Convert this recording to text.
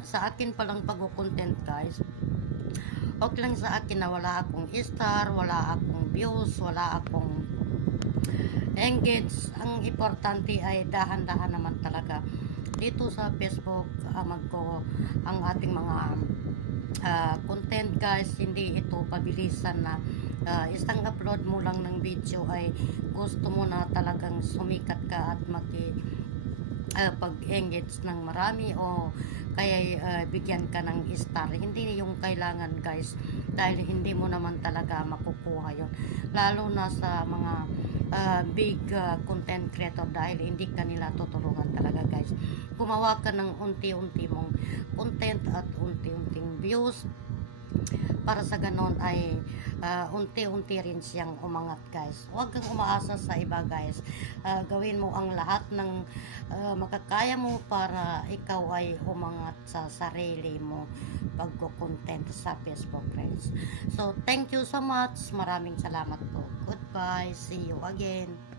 sa akin palang pag-content guys, okay lang sa akin na wala akong star, wala akong views, wala akong engage. Ang importante ay dahan-dahan naman talaga. Dito sa Facebook, uh, magko ang ating mga ah, content guys, hindi ito pabilisan na ah, isang upload mo lang ng video ay gusto mo na talagang sumikat ka at maki ah, pag-engage ng marami o kaya ah, bigyan ka ng star. Hindi yung kailangan guys dahil hindi mo naman talaga makukuha yon Lalo na sa mga ah, big ah, content creator dahil hindi ka nila talaga guys. Gumawa ka ng unti-unti mong content at unti-unting views para sa ganon ay ah, unti-unti rin siyang umangat guys. Huwag kang umaasa sa iba guys. Ah, gawin mo ang lahat ng ah, makakaya mo para ikaw ay umangat sa sarili mo pagko-content sa Facebook friends. So, thank you so much. Maraming salamat po. Goodbye. See you again.